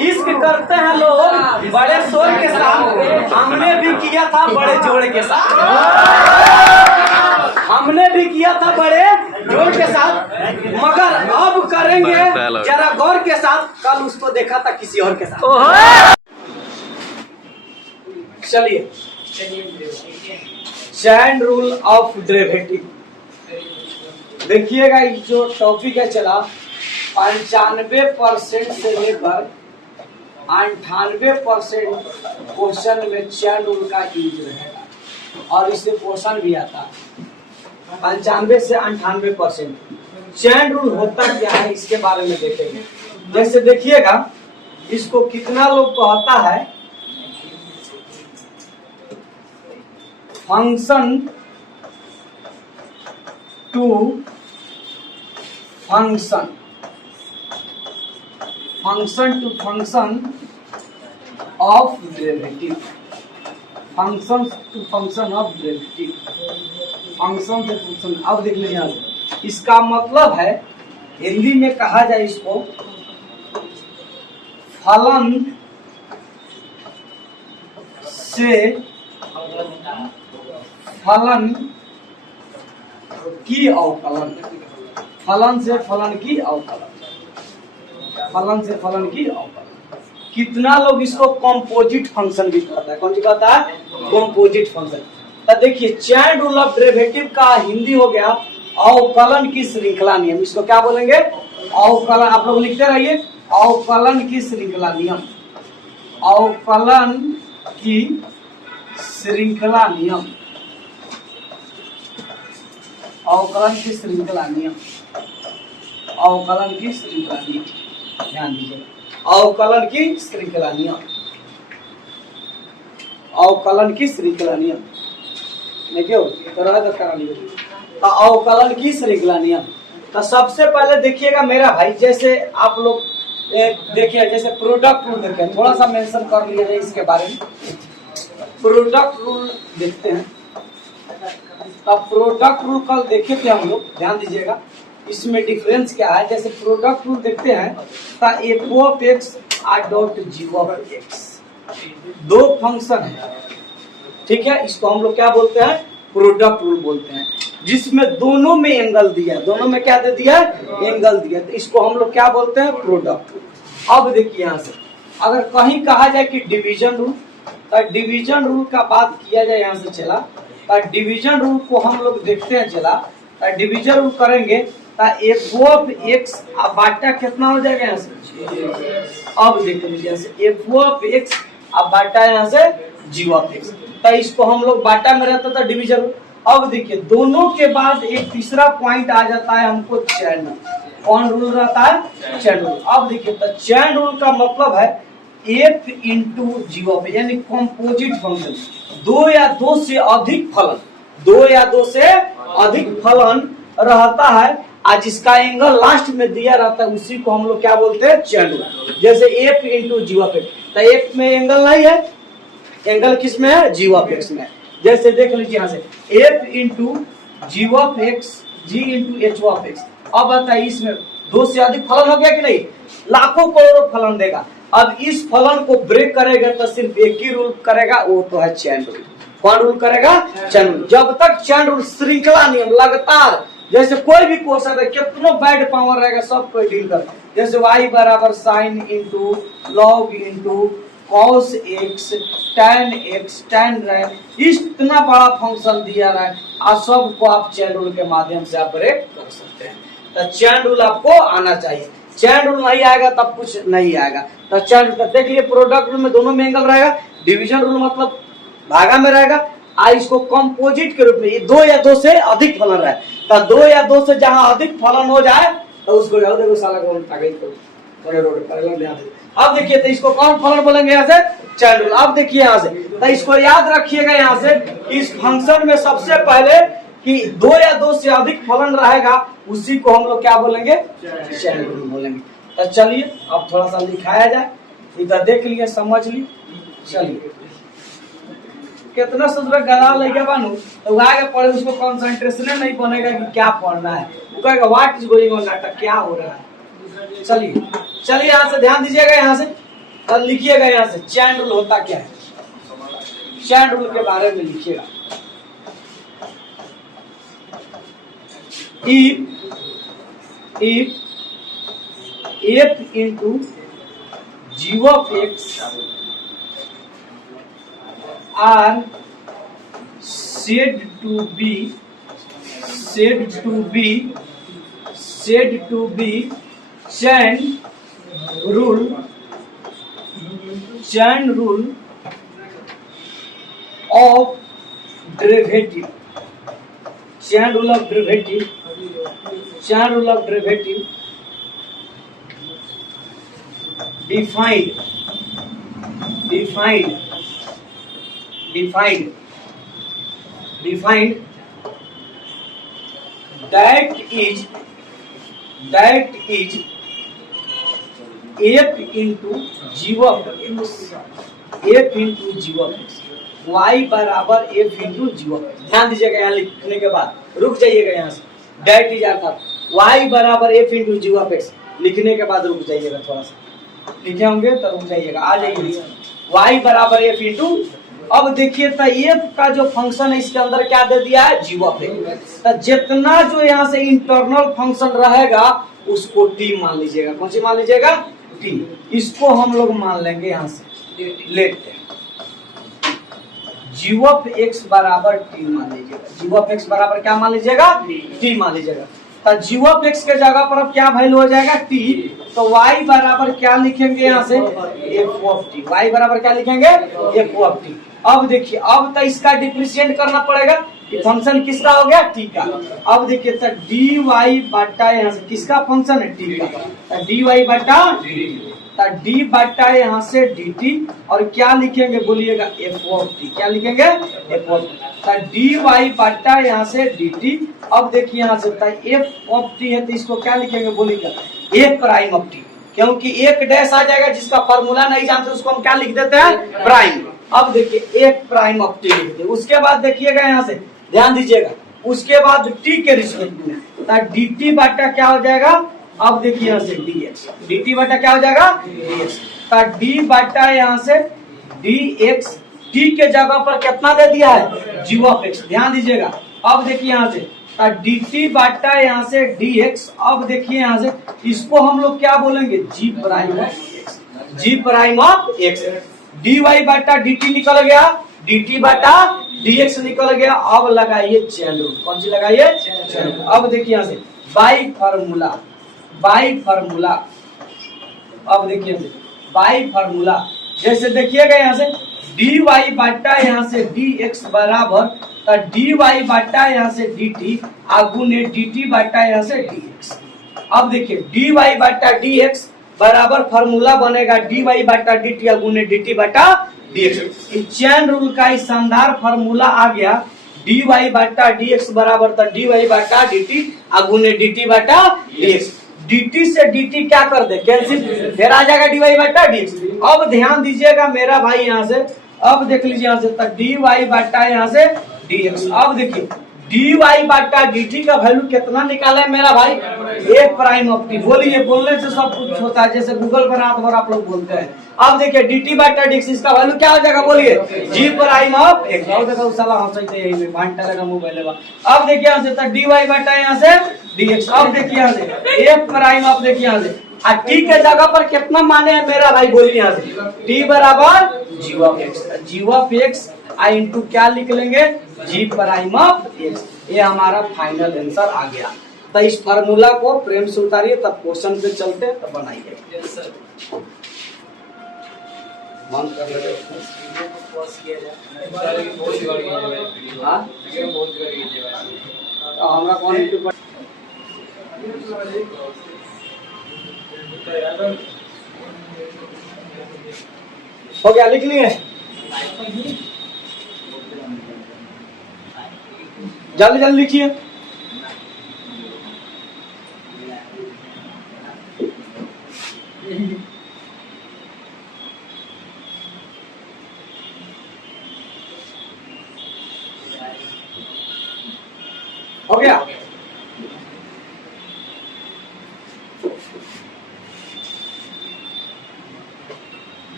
इश्क करते हैं लोग बड़े शोर के साथ, हमने भी किया था बड़े जोड़ के साथ, हमने भी किया था बड़े जोड़ के साथ, मगर अब करेंगे जरा गौर के साथ। कल उसको देखा था किसी और के साथ। चलिए, चैन रूल ऑफ डेरिवेटिव देखिएगा। जो टॉपिक है चला 95% से लेकर 98% क्वेश्चन में चैन रूल का यूज रहेगा और इससे क्वेश्चन भी आता है। 95 से 98% चैन रूल होता क्या है इसके बारे में देखेंगे। जैसे देखिएगा, इसको कितना लोग कहता है function to function, function to function of derivative, function to function of derivative, function से फंक्शन। अब देख लीजिए यहाँ से, इसका मतलब है हिंदी में कहा जाए इसको फलन से फलन की अवकलन, फलन से फलन की अवकलन, फलन से फलन की अवकलन। कितना लोग इसको कंपोजिट फंक्शन भी कहता है। कौन सी कहता है? Composite function. तो देखिए, चैन रूल ऑफ डेरिवेटिव का हिंदी हो गया अवकलन की श्रृंखला नियम। इसको क्या बोलेंगे? अवकलन। आप लोग लिखते रहिए, अवकलन की श्रृंखला नियम, अवकलन की श्रृंखला नियम, अवकलन की श्रृंखला नियम, अवकलन की श्रृंखला नियम। ध्यान दीजिए, अवकलन की श्रृंखला नियम, अवकलन की श्रृंखला नियम। देखिए, तो अवकलन की श्रृंखला नियम। तो सबसे पहले देखिएगा मेरा भाई, जैसे आप लोग देखिए, जैसे प्रोडक्ट रूल देखें, थोड़ा सा मेंशन कर लिया जाए इसके बारे में। प्रोडक्ट रूल देखते हैं। अब प्रोडक्ट रूल कल देखे थे हम लोग, ध्यान दीजिएगा इसमें डिफरेंस क्या है। जैसे प्रोडक्ट रूल देखते हैं तो एफ ऑफ एक्स और डॉट जी ऑफ एक्स, दो फंक्शन है, ठीक है। इसको हम लोग क्या बोलते हैं? प्रोडक्ट रूल बोलते हैं, जिसमें दोनों में एंगल दिया, दोनों में क्या दे दिया? एंगल दिया। तो इसको हम लोग क्या बोलते हैं? Product rule. अब देखिए यहाँ से, अगर कहीं कहा जाए कि डिवीजन रूल, तो डिवीजन रूल का बात किया जाए यहाँ से चला, तो डिवीजन रूल को हम लोग देखते हैं चला। तो डिवीजन रूल करेंगे तो एफ ऑफ एक्स बाटा कितना हो जाएगा यहाँ से? अब देख लीजिए यहाँ से, एफ ऑफ एक्स अब बाटा यहाँ से जी ऑफ एक्स। तो इसको हम लोग बाटा में रहता था डिवीजन रूल। अब देखिए, दोनों के बाद एक तीसरा पॉइंट आ जाता है हमको चैन रूल। कौन रूल रहता है? Chain rule. अब देखिए, तो चैन रूल का मतलब है एफ इंटू जी ऑफ, यानी कंपोजिट फंक्शन, दो या दो से अधिक फलन, दो या दो से अधिक फलन रहता है और जिसका एंगल लास्ट में दिया रहता है, उसी को हम लोग क्या बोलते हैं? Chain rule. जैसे F into G of X, तो एफ में एंगल नहीं है, एंगल किस में है? जी ऑफ एक्स में। जैसे देख लीजिए यहाँ से, F into G of X, G into H of X. अब बताइए, इसमें दो से अधिक फलन हो गया कि नहीं? लाखों करोड़ों फलन देगा। अब इस फलन को ब्रेक करेगा तो सिर्फ एक ही रूल करेगा, वो तो है चैन रूल। कौन रूल करेगा? Chain rule. जब तक चैन रूल श्रृंखला नियम लगातार, जैसे कोई भी क्वेश्चन है, कितना बैड पावर रहेगा सब कोई डील कर। जैसे y बराबर sine into log into cos x tan x tan रहे, इतना बड़ा फंक्शन दिया रहा है, और सबको आप चैन रूल के माध्यम से आप ब्रेक कर सकते हैं। तो चैन रूल आपको आना चाहिए। चैन रूल नहीं आएगा तब कुछ नहीं आएगा। तो चैन रूल देख लिए, प्रोडक्ट रूल में दोनों में एंगल रहेगा, डिवीजन रूल मतलब भागा में रहेगा, इसको कंपोजिट के रूप में दो या दो से अधिक फलन रहे। तो दो या दो से जहां अधिक फलन हो जाए तो उसको जाओ, देखो साला को अब देखिए, तो इसको कौन फलन बोलेंगे? यहाँ से चैन रूल। अब देखिए यहाँ से, तो इसको याद रखिएगा यहाँ से, इस फंक्शन में सबसे पहले कि दो या दो से अधिक फलन रहेगा, उसी को हम लोग क्या बोलेंगे? चैन रूल बोलेंगे। तो चलिए अब थोड़ा सा लिखाया जाए, इधर देख लिए, समझ ली। चलिए, कितना सुंदर गला लगे बानू, तो आगे पढ़े उसको कंसंट्रेशन नहीं बनेगा कि क्या पढ़ना है, वो कहेगा व्हाट इज गोइंग ऑन, नाटक क्या हो रहा है। चलिए चलिए यहाँ से ध्यान दीजिएगा, यहाँ से और लिखिएगा, यहाँ से चैन रूल होता क्या है, चैन रूल के बारे में लिखिएगा। if f into g of x are said to be chain rule of derivative, chain rule of derivative defined that is f into g of x y बराबर f into g of x। ध्यान दीजिएगा, यहाँ लिखने के बाद रुक जाइएगा, यहाँ से डेट इज अर्थात y बराबर f into g of x लिखने के बाद रुक जाइएगा, थोड़ा सा लिखे होंगे तो रुक जाइएगा, आ जाइए y बराबर f into। अब देखिए तो f का जो फंक्शन है इसके अंदर क्या दे दिया है, g of x। तो जितना जो यहाँ से इंटरनल फंक्शन रहेगा उसको t मान लीजिएगा। कौन सी मान लीजिएगा, t। इसको हम लोग मान लेंगे यहाँ से, लेते हैं g of x बराबर t मान लीजिएगा। g of x बराबर क्या मान लीजिएगा, t मान लीजिएगा। तो g of x के जगह पर अब क्या वैल्यू हो जाएगा, t। तो y बराबर क्या लिखेंगे यहाँ से, f of t। y बराबर क्या लिखेंगे, f of t। अब देखिए, अब तो इसका डिफरेंशिएट करना पड़ेगा, फंक्शन किसका हो गया, t का। अब देखिए तो dy बटा यहाँ से किसका फंक्शन है, t का, तो dy बटा dt, तो d बटा यहाँ से dt और क्या लिखेंगे बोलिएगा, f of t। क्या लिखेंगे, f of t। तो dy बटा यहाँ से dt। अब देखिए यहाँ से f of t है तो इसको क्या लिखेंगे बोलिएगा, a प्राइम ऑफ t, क्योंकि एक डैश आ जाएगा जिसका फॉर्मूला नहीं जानते उसको हम क्या लिख देते हैं, प्राइम। अब देखिए एक प्राइम ऑफ टी लिख दे। उसके बाद देखिएगा यहाँ से ध्यान दीजिएगा, उसके बाद टी के रिस्पेक्ट में तो dt बटा क्या हो जाएगा, अब देखिए यहाँ से dx, dt बटा क्या हो जाएगा, dx। तो d बटा यहाँ से dx, t के जगह पर कितना दे दिया है, g of x। ध्यान दीजिएगा, अब देखिए यहाँ से तो dt बटा यहाँ से dx। अब देखिए यहाँ से इसको हम लोग क्या बोलेंगे, g prime of x। dy बटा dt निकल गया, dt बटा dx निकल गया। अब लगाइए चैन रूल। कौन सी लगाइए, चैन रूल। अब देखिए यहाँ से बाई फार्मूला। अब देखिए बाई फार्मूला, जैसे देखिएगा यहाँ से dy बटा यहाँ से dx बराबर तो dy बटा यहाँ से dt आगुने dt बटा यहाँ से dx। अब देखिए dy बटा dx बराबर फार्मूला बनेगा dy बटा dt अगुने dt बटा dx। चैन रूल का इस शानदार फार्मूला आ गया, dy बटा dx बराबर तो dy बटा dt अगुने dt बटा dx। dt से dt क्या कर दे, कैंसिल, फिर आ जाएगा dy बटा dx। अब ध्यान दीजिएगा मेरा भाई, यहाँ से अब देख लीजिए यहाँ से तो dy बटा यहाँ से dx। अब देखिए dy बटा dt का वैल्यू कितना निकाला है मेरा भाई, a प्राइम ऑफ t। बोलिए, बोलने से सब कुछ होता है, जैसे गूगल पर रात भर आप लोग बोलते हैं। अब देखिए dt बटा dx इसका वैल्यू क्या हो जाएगा, बोलिए g प्राइम ऑफ x। और देखो साला हंसते यही में घंटा लगा मोबाइल में। अब देखिए यहाँ से तो dy बटा यहाँ से dx। अब देखिए यहाँ से a प्राइम ऑफ, देखिए यहाँ से t के जगह पर कितना माने हैं मेरा भाई, बोलिए यहाँ से t बराबर g of x। g of x I into क्या लिख लेंगे, g प्राइम ऑफ x। ये हमारा फाइनल आंसर आ गया। तो इस फार्मूला को प्रेम से उतारिए, तब क्वेश्चन पे चलते तो बनाइए। बंद कर लेते हमरा कौन यूट्यूब हो गया, लिख लिए, जल्दी जल्दी लिखिए। हो गया,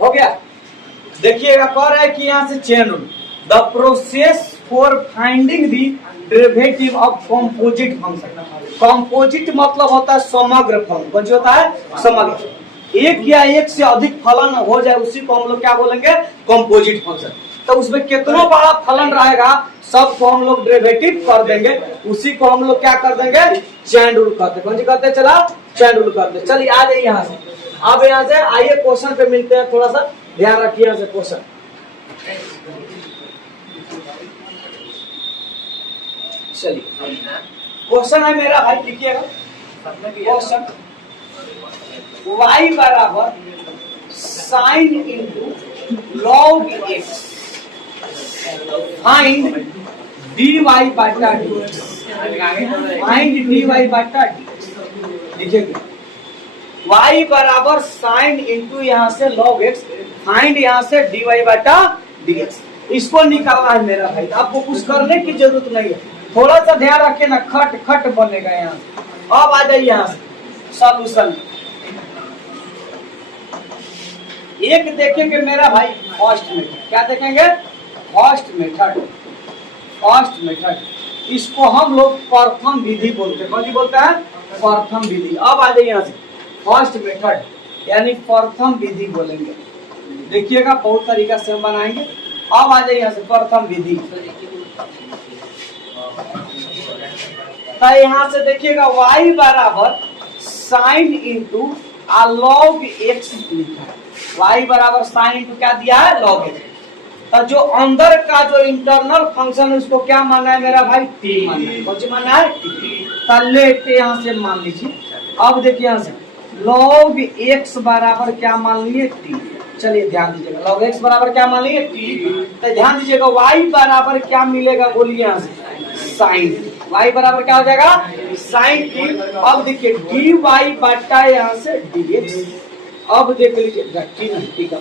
हो गया। देखिएगा कह रहा है कि यहाँ से chain rule, the process for finding the derivative of composite function. Composite मतलब होता है समग्र फलन। कौन सी होता है? समग्र। एक या एक से अधिक फलन हो जाए उसी को हम लोग क्या बोलेंगे? Composite function. तो उसमें कितना बड़ा फलन रहेगा सबको हम लोग डेरिवेटिव कर देंगे, उसी को हम लोग क्या कर देंगे? चेन रूल करते। कौन सी करते? चला चेन रूल करते। चलिए आ जाइए यहाँ से। अब यहाँ से आइए क्वेश्चन पे मिलते हैं, थोड़ा सा ध्यान रखिए यहाँ से क्वेश्चन। चलिए क्वेश्चन है मेरा भाई, लिखिएगा क्वेश्चन। y बराबर sine into log x find dy बटा dx। फाइंड dy बटा dx लिखिएगा। y बराबर साइन इंटू यहाँ से लॉग एक्स फाइंड यहाँ से dy बटा dx। इसको निकालना है मेरा भाई, आपको कुछ करने की जरूरत नहीं है, थोड़ा सा ध्यान रखे ना, खट खट बनेगा यहाँ। अब आ जाइए यहाँ से सॉल्यूशन। एक देखेंगे मेरा भाई फर्स्ट मेथड। क्या देखेंगे? First method. फर्स्ट मेथड इसको हम लोग प्रथम विधि बोलते हैं। कौन सी बोलते हैं? प्रथम विधि। अब आ जाइए यहाँ से फर्स्ट मेथड यानी प्रथम विधि बोलेंगे। देखिएगा बहुत तरीका से हम बनाएंगे। अब आ जाइए यहाँ से प्रथम विधि। तो यहाँ से देखिएगा y बराबर साइन इंटू लॉग एक्स लिखा है। y बराबर साइन इंटू क्या दिया है? Log x. तो जो अंदर का जो इंटरनल फंक्शन है उसको क्या मानना है मेरा भाई? t मानना है। कौन सी मानना है? t। लेते यहाँ से मान लीजिए। अब देखिए यहाँ से लॉग एक्स बराबर क्या मान लिए? t। चलिए ध्यान दीजिएगा, लॉग एक्स बराबर क्या मान लिए? t। तो ध्यान दीजिएगा y बराबर क्या मिलेगा? बोलिए यहाँ से साइन। y बराबर क्या हो जाएगा? Sine T. अब देखिए dy बटा यहाँ से dx। अब देख लीजिए ठीक है,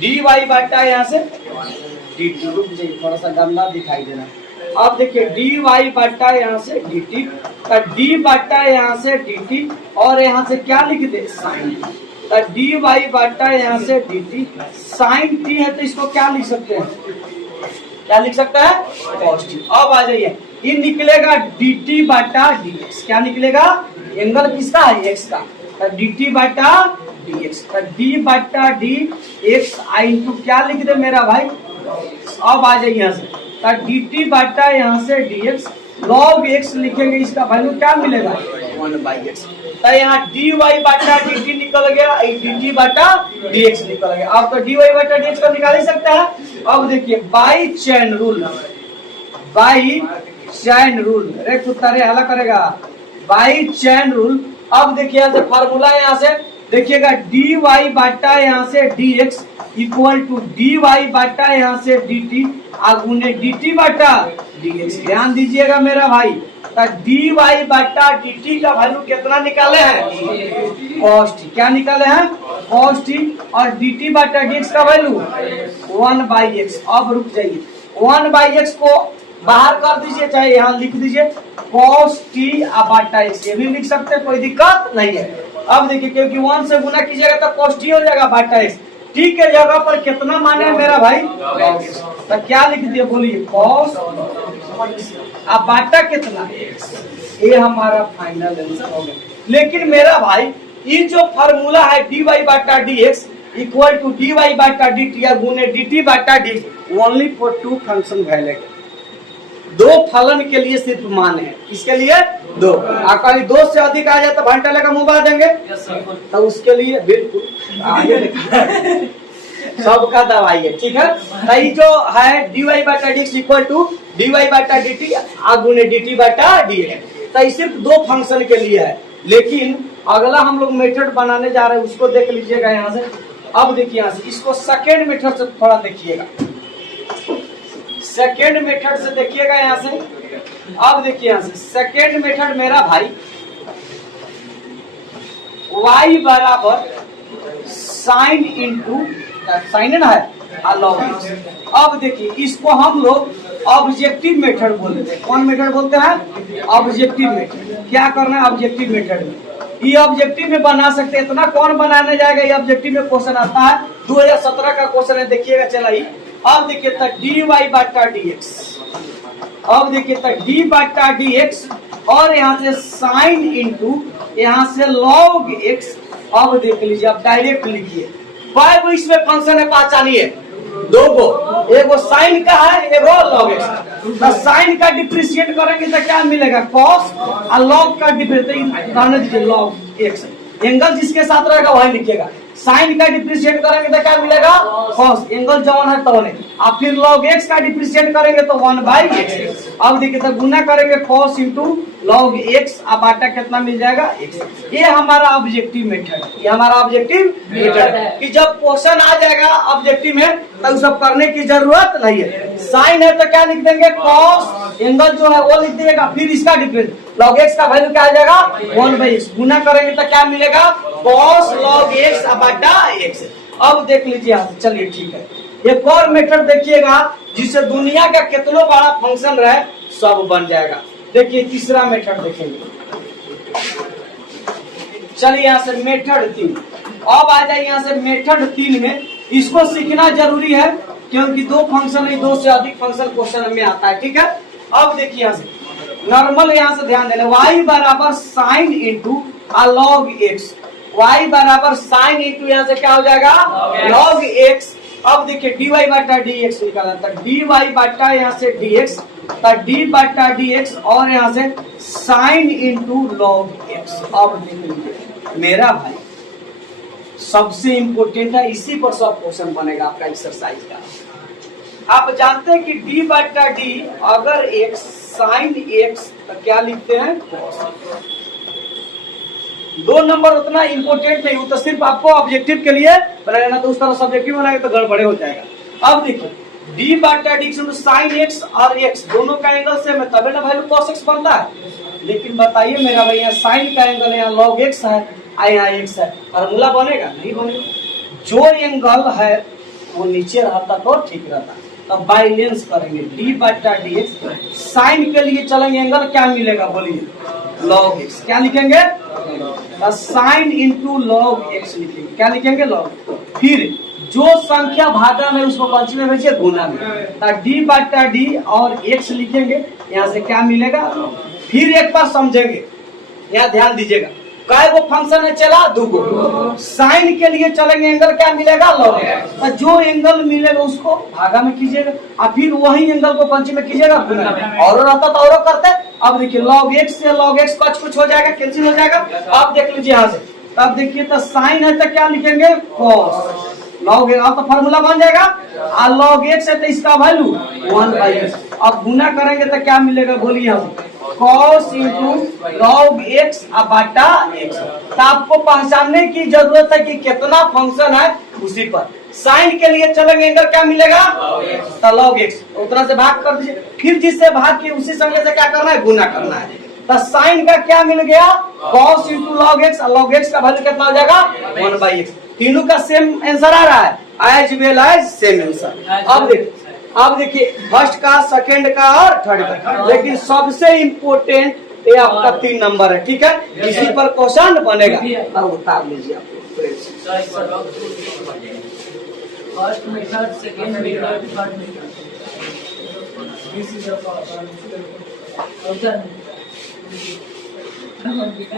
dy बटा यहाँ से dt। रुक जाइए, थोड़ा सा गंदा दिखाई दे रहा है। अब देखिए dy बटा यहाँ से dt, तो d बटा यहाँ से dt और यहाँ से क्या लिख दे? साइन। तो dy बटा यहाँ से dt साइन t है, तो इसको क्या लिख सकते हैं? क्या लिख सकता है? cos t। अब आ जाइए, ये निकलेगा dt बटा dx। क्या निकलेगा? एंगल किसका है? x का। तो dt बटा dx, तो d बटा dx आई इंटू क्या लिख दे मेरा भाई? अब आ जाइए यहाँ से, तो dt बटा यहाँ से dx log x लिखेंगे, इसका वैल्यू क्या मिलेगा? 1/x। तो यहाँ dy बटा dt निकल गया, dt बटा dx निकल गया। अब तो dy बटा dx को निकाल ही सकता है। अब देखिए by chain rule, by chain rule रेख उत्तरे हला करेगा बाई चेन रूल। अब देखिए यहाँ से फार्मूला यहाँ से देखिएगा dy बटा यहाँ से dx इक्वल टू dy बटा यहाँ से dt आगुने dt बटा dx। ध्यान दीजिएगा मेरा भाई, तो dy बटा dt का वैल्यू कितना निकाले हैं? cos t। क्या निकाले हैं? cos t। और dt बटा dx का वैल्यू 1/x। अब रुक जाइए, 1/x को बाहर कर दीजिए, चाहे यहाँ लिख दीजिए cos t बटा x, ये भी लिख सकते हैं, कोई दिक्कत नहीं है। अब देखिए क्योंकि 1 से गुना कीजिएगा तो cos t हो जाएगा बटा x। t के जगह पर कितना माने मेरा भाई? तो क्या लिख दिए? बोलिए cos अब बाटा कितना? ये हमारा फाइनल आंसर हो गया। लेकिन मेरा भाई ये जो फार्मूला है dy बटा dx इक्वल टू dy बटा dt या गुने dt बटा dx only for two function value, दो फलन के लिए सिर्फ मान है। इसके लिए दो, कभी दो से अधिक आ जाए तो घंटा लगा मुबा देंगे, तो उसके लिए बिल्कुल आगे सबका दवाई है, ठीक है। तो ये जो है dy बटा dx इक्वल टू dy बटा dt गुने dt बटा dx, तो ये सिर्फ दो फंक्शन के लिए है। लेकिन अगला हम लोग मेथड बनाने जा रहे हैं, उसको देख लीजिएगा यहाँ से। अब देखिए यहाँ से इसको सेकेंड मेथड से थोड़ा देखिएगा, सेकेंड मेथड से देखिएगा यहाँ से। अब देखिए यहाँ से सेकेंड मेथड मेरा भाई y बराबर साइन इंटू साइन है लॉग। अब देखिए इसको हम लोग ऑब्जेक्टिव मेथड बोलते हैं। कौन मेथड बोलते हैं? Objective method. क्या करना है ऑब्जेक्टिव मेथड में? ये ऑब्जेक्टिव में बना सकते हैं। इतना कौन बनाने जाएगा? ये ऑब्जेक्टिव में क्वेश्चन आता है, 2017 का क्वेश्चन है, देखिएगा। चला अब देखिए डी वाई बाटा डी एक्स। अब देखिए डी बाटा डी एक्स और यहाँ से साइन इंटू यहाँ से लॉग एक्स। अब देख लीजिए, अब डायरेक्ट लिखिए। फाइव इसमें फंक्शन है, पहचानिए। दो गो, एगो साइन का है, एगो लॉग एक्स। तो साइन का डिप्रिशिएट करेंगे तो क्या मिलेगा? कॉस। और लॉग का डिप्रिशिएट रहने दीजिए, लॉग एक्स। एंगल जिसके साथ रहेगा वही लिखिएगा। साइन का डिप्रिशिएट करेंगे तो क्या मिलेगा? कॉस। एंगल जवन है तो और फिर लॉग एक्स का डिप्रिशिएट करेंगे तो 1/x। अब देखिए तो गुना करेंगे कॉस इंटू लॉग एक्स। अब आटा कितना मिल जाएगा? x। ये हमारा ऑब्जेक्टिव मेथड है। ये हमारा ऑब्जेक्टिव मेथड है कि जब क्वेश्चन आ जाएगा ऑब्जेक्टिव में तो सब करने की जरूरत नहीं है। साइन है तो क्या लिख देंगे? कॉस। एंगल जो है वो लिख देगा, फिर इसका डिफरेंस लॉग एक्स का वैल्यू क्या आ जाएगा? 1/x। गुना करेंगे तो क्या मिलेगा? कॉस लॉग एक्स बटा एक्स। अब देख लीजिए यहाँ से। चलिए ठीक है, एक और मेथड देखिएगा जिससे दुनिया का कितना बड़ा फंक्शन रहे सब बन जाएगा। देखिए तीसरा मेथड देखेंगे। चलिए यहाँ से मेथड 3। अब आ जाए यहाँ से मेथड 3 में। इसको सीखना जरूरी है क्योंकि दो फंक्शन है, दो से अधिक फंक्शन क्वेश्चन में आता है। ठीक है, अब देखिए यहाँ से नॉर्मल, यहाँ से ध्यान देना। y बराबर sine into log x. y बराबर साइन इंटू यहाँ से क्या हो जाएगा? Log x. अब देखिए डी वाई बाटा डी एक्स निकालना था। डी वाई बाटा यहाँ से डी एक्स, डी बाटा डी एक्स और यहाँ से साइन इंटू लॉग एक्स। अब देख लीजिए मेरा भाई, सबसे इंपोर्टेंट है, इसी पर सब क्वेश्चन बनेगा आपका एक्सरसाइज का। आप जानते हैं कि डी बाटा डी अगर एक्स साइन एक्स तो क्या लिखते हैं? दो नंबर उतना इंपोर्टेंट नहीं, वो तो सिर्फ आपको ऑब्जेक्टिव के लिए बनाना, ना तो उस तरह सब्जेक्टिव बनाएंगे तो गड़बड़े हो जाएगा। अब देखिए डी बाटा डी साइन एक्स और एक्स दोनों का एंगल सेम है, तभी ना वैल्यू कॉस एक्स बनता है। लेकिन बताइए मेरा भाई, यहाँ साइन का एंगल है, यहाँ लॉग एक्स है, यहाँ एक्स है, फार्मूला बनेगा? नहीं बनेगा। जो एंगल है वो नीचे रहता तो ठीक रहता। तब बाइलेंस करेंगे, डी बाटा डी एक्स। साइन के लिए चलेंगे, एंगल क्या मिलेगा बोलिए? Log x. क्या लिखेंगे? साइन इंटू लॉग एक्स लिखेंगे। क्या लिखेंगे? लॉग। फिर जो संख्या भागा में उसको पंच में भेजिए, गुना में। डी बाटा डी और एक्स लिखेंगे, यहाँ से क्या मिलेगा? फिर एक बार समझेंगे, यहाँ ध्यान दीजिएगा। काय वो फंक्शन है चला? दूगो। साइन के लिए चलेंगे, एंगल क्या मिलेगा? Log x. जो एंगल मिलेगा उसको भागा में कीजिएगा और फिर वही एंगल को पंच में कीजिएगा, गुना में। और रहता तो और करते। अब देखिए लॉग एक्स से लॉग एक्स कुछ हो जाएगा, कैंसिल हो जाएगा। अब देख लीजिए यहाँ से। अब देखिए तो साइन है तो क्या लिखेंगे? कॉस। लॉग अब तो फार्मूला बन जाएगा। और लॉग एक्स है तो इसका वैल्यू 1/x। अब गुना करेंगे तो क्या मिलेगा बोलिए? हम कॉस इंटू लॉग एक्स बाटा एक्स। तो आपको पहचानने की जरूरत है कि कितना फंक्शन है उसी पर। साइन के लिए चलेंगे, एंगल क्या मिलेगा? तो लॉग एक्स। उतना से भाग कर दीजिए, फिर जिससे भाग के उसी संख्या से क्या करना है? गुना करना है। तो साइन का क्या मिल गया? Cos into log x. Log x का वैल्यू कितना हो जाएगा? 1/x। तीनों का सेम आंसर आ रहा है, as well as same answer. अब देखिए फर्स्ट का, सेकंड का और थर्ड का, लेकिन सबसे इम्पोर्टेंट ये आपका 3 नंबर है। ठीक है, इसी पर क्वेश्चन बनेगा। अब उतार लीजिए आप। First method, second method, third method. This is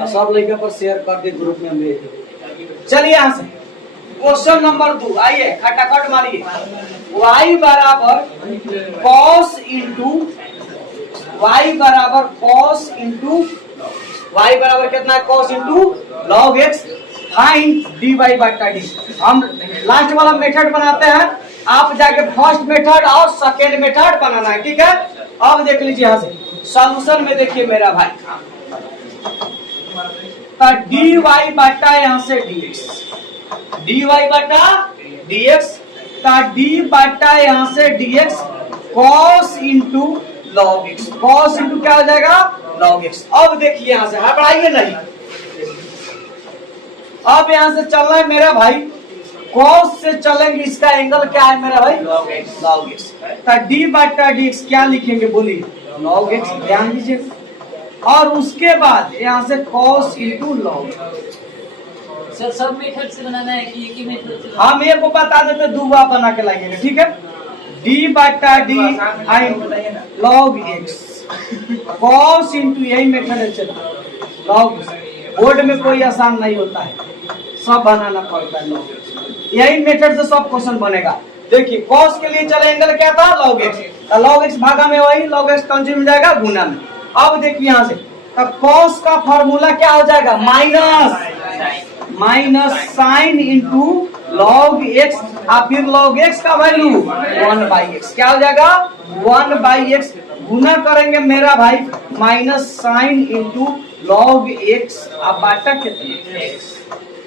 सब लड़के पर शेयर कर दे, ग्रुप में भेज। चलिए यहाँ से क्वेश्चन नंबर 2 आइए, खटाखट मारिए। y बराबर cos इंटू y बराबर cos इंटू y बराबर कितना है? cos into log x। Find dy बाटा डी। हम लास्ट वाला मेथड बनाते हैं, आप जाके फर्स्ट मेथड और सेकेंड मेथड बनाना है। ठीक है, अब देख लीजिए यहाँ से सॉल्यूशन में। देखिए मेरा भाई, dy बाटा यहाँ से dx, dy बाटा dx, डी बाटा यहाँ से dx cos into log x. cos into क्या हो जाएगा? Log x. अब देखिए यहाँ से हटाइए नहीं, अब यहाँ से चल रहा है मेरा भाई कॉस से चलेंगे, इसका एंगल क्या है मेरा भाई? log x। Log x. तो डी बाटा डी एक्स क्या लिखेंगे बोलिए? लॉग एक्स, ध्यान दीजिए। और उसके बाद यहाँ से कॉस इंटू लॉग। सर सब मेथड से बनाना है कि एक ही मेथड से? हम ये को बता देते, दो बार बना के लाइएगा, ठीक है? D Bata D I log x cos into, यही मेथड है चलो लॉग। बोर्ड में कोई आसान नहीं होता है, सब बनाना पड़ता है लॉग। यही मेथड से सब क्वेश्चन बनेगा। देखिए कॉस के लिए चले एंगल क्या था? Log x. तो लॉग एक्स भागा में वही लॉग एक्स कौन में जाएगा? गुना में। अब देखिए यहाँ से तो कॉस का फॉर्मूला क्या हो जाएगा? Minus sine into log x, और फिर लॉग एक्स का वैल्यू 1/x क्या हो जाएगा? 1/x गुना करेंगे मेरा भाई minus sine into log x, अब बाटा कितना x।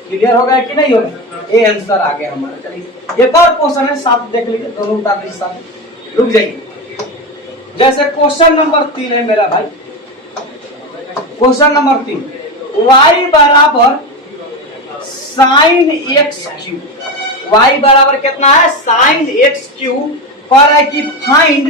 क्लियर हो गया कि नहीं होगा? ये आंसर आ गया हमारा। चलिए एक और क्वेश्चन है, साथ देख लीजिए, दोनों उतार दीजिए साथ, रुक जाइए। जैसे क्वेश्चन नंबर 3 है मेरा भाई, क्वेश्चन नंबर 3, y बराबर साइन एक्स क्यूब। y बराबर कितना है? साइन एक्स क्यूब पर है कि फाइंड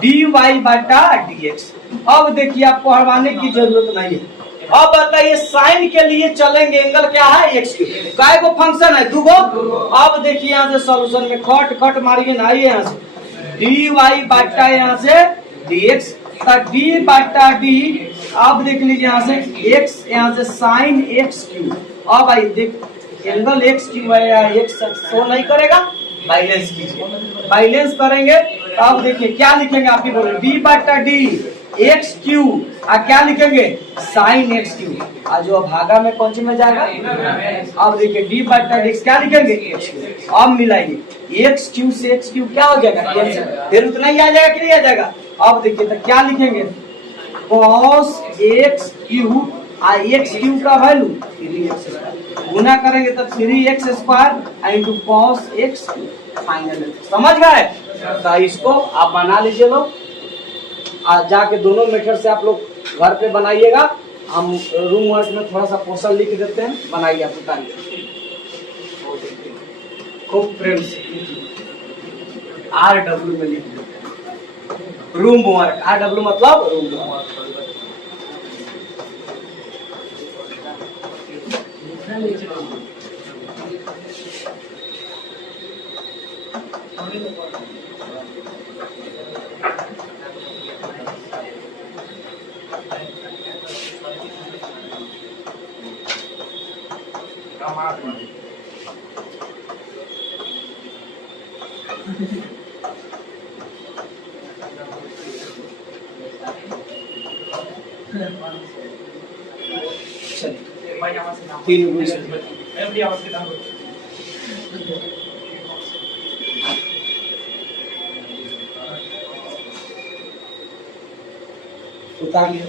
डी वाई बटा डी एक्स। अब देखिए आपको हरवाने की जरूरत नहीं है। अब बताइए साइन के लिए चलेंगे, एंगल क्या है? X cube. काय को फंक्शन है? दो। अब देखिए यहाँ से सॉल्यूशन में खट खट मारिए ना, आइए यहाँ से डी वाई बटा यहाँ से डी एक्स, डी बटा डी। अब देख लीजिए यहाँ से एक्स, यहाँ से साइन एक्स क्यूब। अब आई देख एंगल एक्स क्यूब है या एक्स शो नहीं करेगा, बैलेंस कीजिए। बैलेंस करेंगे तो अब देखिए क्या लिखेंगे, आप ही बोले डी बटा डी एक्स क्यूब, क्या लिखेंगे? Sine x cube. आज जो भागा में कौन सी में जाएगा? अब देखिए डी बटा डी एक्स क्या लिखेंगे? X cube. अब मिलाइए एक्स क्यूब से एक्स क्यूब क्या हो जाएगा? फिर उतना ही आ जाएगा कि नहीं आ जाएगा? अब देखिए तो क्या लिखेंगे? Cos x cube, x cube का वैल्यू 3x गुना करेंगे तो 3x² into cos x cube. Final समझ गए? तो इसको आप बना लीजिए लोग, आज जाके दोनों मेथड से आप लोग घर पे बनाइएगा। हम रूम वर्क में थोड़ा सा क्वेश्चन लिख देते हैं, बनाइए आप, उतारिए खूब प्रेम से RW में लिख देते हैं रूम वर्क। RW मतलब रूम वर्क। उतार लिया।